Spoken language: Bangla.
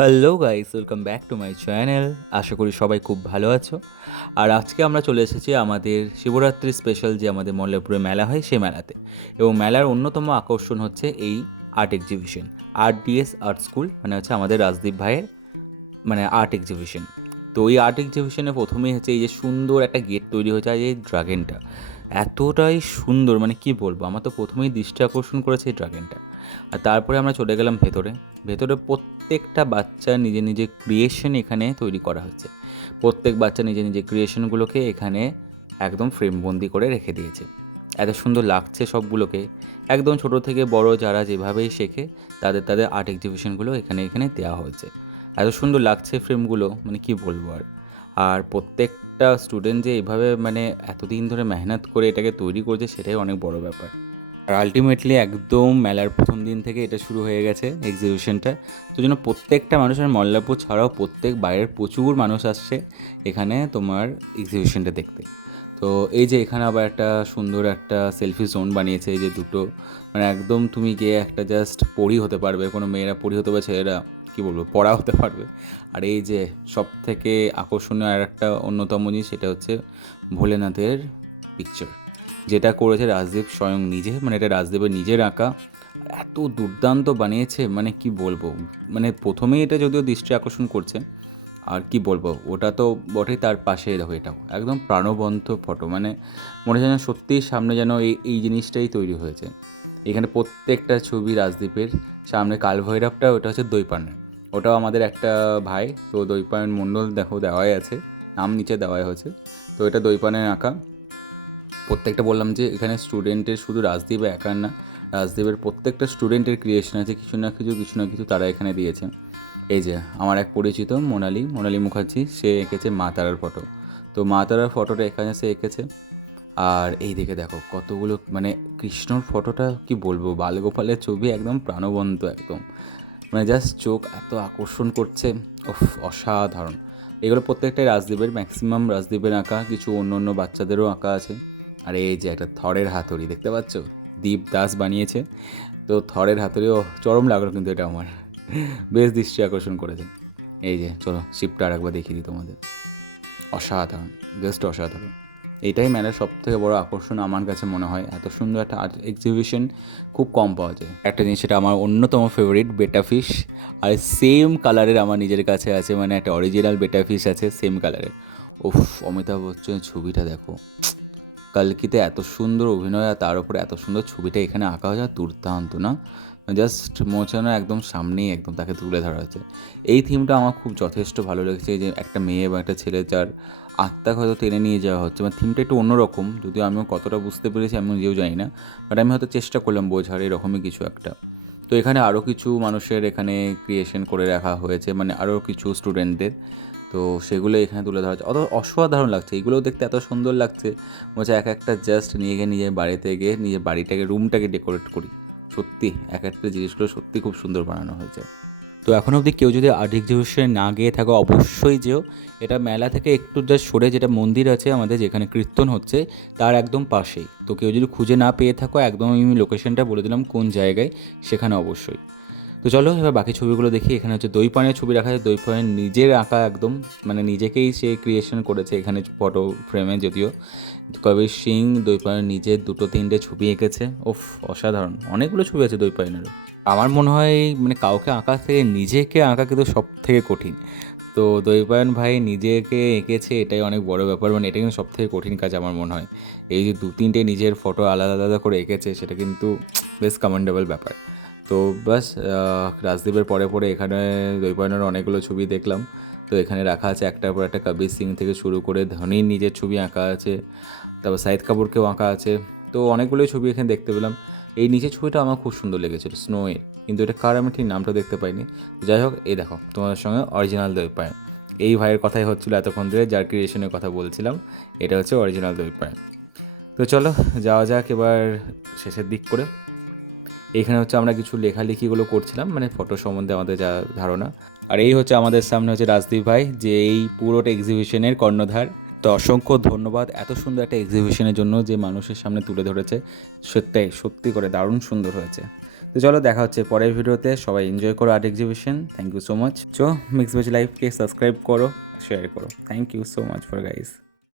Hello guys, welcome back to my channel. আশা করি সবাই খুব ভালো আছো। আর আজকে আমরা চলে এসেছি আমাদের শিবরাত্রি স্পেশাল যে আমাদের মল্লারপুরে মেলা হয় সেই মেলাতে। এবং মেলার অন্যতম আকর্ষণ হচ্ছে এই art exhibition. RDS art school মানে হচ্ছে আমাদের রাজদীপ ভাইয়ের মানে আর্ট এক্সিবিশন। তো ওই আর্ট এক্সিবিশনে প্রথমেই হচ্ছে এই যে সুন্দর একটা গেট তৈরি হয়েছে, আর এই ড্রাগনটা এতটাই সুন্দর, মানে কি বলবো, আমার তো প্রথমেই দৃষ্টি আকর্ষণ করেছে এই ড্রাগনটা। আর তারপরে আমরা চলে গেলাম ভেতরে। ভেতরে প্রত্যেকটা বাচ্চা নিজে নিজে ক্রিয়েশন এখানে তৈরি করা হচ্ছে। প্রত্যেক বাচ্চা নিজে নিজে ক্রিয়েশনগুলোকে এখানে একদম ফ্রেমবন্দি করে রেখে দিয়েছে। এত সুন্দর লাগছে সবগুলোকে। একদম ছোট থেকে বড় যারা যেভাবেই শেখে তাদের তাদের আর্ট এক্সিবিশনগুলো এখানে এখানে দেওয়া হয়েছে। এত সুন্দর লাগছে ফ্রেমগুলো, মানে কি বলবো আর। আর প্রত্যেকটা স্টুডেন্ট যে এভাবে মানে এতদিন ধরে মেহনত করে এটাকে তৈরি করছে সেটাই অনেক বড় ব্যাপার। আর আলটিমেটলি একদম মেলার প্রথম দিন থেকে এটা শুরু হয়ে গেছে এক্সিবিশনটা। তো জন্য প্রত্যেকটা মানুষের মল্লারপুর ছাড়াও প্রত্যেক বাইরের প্রচুর মানুষ আসছে এখানে তোমার এক্সিবিশনটা দেখতে। তো এই যে এখানে আবার একটা সুন্দর একটা সেলফি জোন বানিয়েছে, এই যে দুটো, মানে একদম তুমি গিয়ে একটা জাস্ট পড়ি হতে পারবে, কোনো মেয়েরা পড়ি হতে পারবে, ছেলেরা কী বলবো পড়া হতে পারবে। আর এই যে সব থেকে আকর্ষণীয় আর একটা অন্যতম জিনিস, সেটা হচ্ছে ভোলেনাথের পিকচার, যেটা করেছে রাজদীপ স্বয়ং নিজে, মানে এটা রাজদীপের নিজের আঁকা। এত দুর্দান্ত বানিয়েছে, মানে কি বলবো। মানে প্রথমেই এটা যদিও দৃষ্টি আকর্ষণ করছে, আর কি বলবো, ওটা তো বটেই, তার পাশে দেখো এটাও একদম প্রাণবন্ত ফটো, মানে মনে হয় যেন সত্যিই সামনে যেন এই এই জিনিসটাই তৈরি হয়েছে। এখানে প্রত্যেকটা ছবি রাজদীপের। সামনে কালভৈরবটা ওটা হচ্ছে দৈপায়নের, ওটাও আমাদের একটা ভাই, তো দৈপায়ন মণ্ডল দেখো দেওয়াই আছে, নাম নিচে দেওয়াই হয়েছে। তো এটা দৈপায়নের আঁকা। প্রত্যেকটা বললাম যে এখানে স্টুডেন্টের, শুধু রাজদীপ একার না, রাজদীপের প্রত্যেকটা স্টুডেন্টের ক্রিয়েশন আছে, কিছু না কিছু কিছু না কিছু তারা এখানে দিয়েছে। এই যে আমার এক পরিচিত মোনালি মুখার্জি, সে এঁকেছে মা তারার ফটো। তো মা তারার ফটোটা এখানে সে এঁকেছে। আর এই দিকে দেখো কতগুলো, মানে কৃষ্ণর ফটোটা কি বলবো, বালগোপালের ছবি একদম প্রাণবন্ত একদম, মানে জাস্ট চোখ এত আকর্ষণ করছে। উফ, অসাধারণ। এগুলো প্রত্যেকটাই রাজদীপের, ম্যাক্সিমাম রাজদীপের আঁকা, কিছু অন্য অন্য বাচ্চাদেরও আঁকা আছে। আর এই যে একটা থরের হাতুড়ি দেখতে পাচ্ছ, দীপ দাস বানিয়েছে। তো থরের হাতুড়িও চরম লাগলো কিন্তু এটা আমার, বেশ দৃষ্টি আকর্ষণ করেছে। এই যে চলো শিপটা আর একবার দেখিয়ে দিই তোমাদের। অসাধারণ, জাস্ট অসাধারণ। এটাই মেলার সব থেকে বড় আকর্ষণ আমার কাছে মনে হয়। এত সুন্দর একটা আর্ট এক্সিবিশন খুব কম পাওয়া যায়। একটা জিনিস, সেটা আমার অন্যতম ফেভারিট, বেটা ফিশ। আর সেম কালারের আমার নিজের কাছে আছে, মানে একটা অরিজিনাল বেটা ফিশ আছে সেম কালারের। উফ, অমিতাভ বচ্চনের ছবিটা দেখো, কালকিতে এত সুন্দর অভিনয়, আর তার উপরে এত সুন্দর ছবিটা এখানে আঁকা হয়েছে, দুর্দান্ত না? জাস্ট মোচানো একদম সামনেই একদম তাকে তুলে ধরা হয়েছে। এই থিমটা আমার খুব যথেষ্ট ভালো লেগেছে, যে একটা মেয়ে বা একটা ছেলে যার আত্মাকে হয়তো টেনে নিয়ে যাওয়া হচ্ছে, মানে থিমটা একটু অন্যরকম, যদিও আমিও কতটা বুঝতে পেরেছি আমি নিজেও জানি না, বাট আমি হয়তো চেষ্টা করলাম বোঝার এরকমই কিছু একটা। তো এখানে আরও কিছু মানুষের এখানে ক্রিয়েশন করে রাখা হয়েছে, মানে আরও কিছু স্টুডেন্টদের। তো সেগুলো এখানে তুলে ধরা হচ্ছে, অত অসাধারণ লাগছে, এগুলোও দেখতে এত সুন্দর লাগছে। বলছে এক একটা জাস্ট নিয়ে গিয়ে নিজের বাড়িতে গিয়ে নিজের বাড়িটাকে, রুমটাকে ডেকোরেট করি। সত্যি এক একটা জিনিসগুলো সত্যি খুব সুন্দর বানানো হয়েছে। তো এখন অবধি কেউ যদি আর্ট এক্সিবিশনে না গিয়ে থাকো অবশ্যই যেও। এটা মেলা থেকে একটু জাস্ট সরে যেটা মন্দির আছে আমাদের, যেখানে কীর্তন হচ্ছে তার একদম পাশেই। তো কেউ যদি খুঁজে না পেয়ে থাকো, একদম আমি লোকেশনটা বলে দিলাম কোন জায়গায়, সেখানে অবশ্যই। তো চলো এবার বাকি ছবিগুলো দেখি। এখানে হচ্ছে দইপানের ছবি রাখা আছে, দইপানের নিজের আঁকা একদম, মানে নিজেকেই সে ক্রিয়েশন করেছে এখানে ফটো ফ্রেমে। যদিও কবির সিং দইপানের নিজের দুটো তিনটে ছবি এঁকেছে। ওফ, অসাধারণ, অনেকগুলো ছবি আছে দইপাইনেরও। আমার মনে হয় মানে কাউকে আঁকা থেকে নিজেকে আঁকা কিন্তু সব থেকে কঠিন। তো দৈপায়ন ভাই নিজেকে এঁকেছে, এটাই অনেক বড় ব্যাপার, মানে এটা কিন্তু সব থেকে কঠিন কাজ আমার মনে হয়। এই যে দু তিনটে নিজের ফটো আলাদা আলাদা করে এঁকেছে, সেটা কিন্তু বেশ কমেন্ডেবল ব্যাপার। তো বাস, রাজদীপের পরে পরে এখানে দৈপায়নের অনেকগুলো ছবি দেখলাম। তো এখানে রাখা আছে একটার পর একটা, কবির সিং থেকে শুরু করে ধোনির নিজের ছবি আঁকা আছে, তারপর সাইদ কাপুরকেও আঁকা আছে। তো অনেকগুলোই ছবি এখানে দেখতে পেলাম। এই নিচের ছবিটা আমার খুব সুন্দর লেগেছিল, স্নোয়ে, কিন্তু এটা কার আমি ঠিক নামটা দেখতে পাইনি। যাই হোক, এই দেখো তোমাদের সঙ্গে অরিজিনাল দৈপায়ন, এই ভাইয়ের কথাই হচ্ছিলো এতক্ষণ ধরে, যার ক্রিয়েশনের কথা বলছিলাম, এটা হচ্ছে অরিজিনাল দৈপায়ন। তো চলো যাওয়া যাক এবার শেষের দিক করে। এইখানে হচ্ছে আমরা কিছু লেখালেখিগুলো করছিলাম, মানে ফটো সম্বন্ধে আমাদের যা ধারণা। আর এই হচ্ছে আমাদের সামনে হচ্ছে রাজদীপ ভাই, যে এই পুরোটা এক্সিবিশনের কর্ণধার। তো অসংখ্য ধন্যবাদ এত সুন্দর একটা এক্সিবিশনের জন্য, যে মানুষের সামনে তুলে ধরেছে। সত্যি সত্যি করে দারুণ সুন্দর হয়েছে। তো চলো দেখা হচ্ছে পরের ভিডিওতে, সবাই এনজয় করো art exhibition. Thank you so much. চো মিক্স ভেজ লাইফকে সাবস্ক্রাইব করো, শেয়ার করো। Thank you so much for guys.